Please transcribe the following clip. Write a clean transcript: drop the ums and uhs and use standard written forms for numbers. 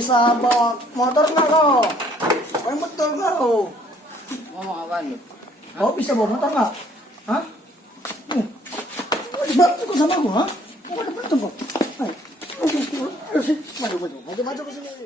Bisa bawa motor nggak kau? Kau yang betul kau. Ngomong apaan lu? Kau bisa bawa motor nggak? Hah? Nih. Bantu kau sama aku, ha? Kau ada bantu kau. Ayo. Maju ke sini.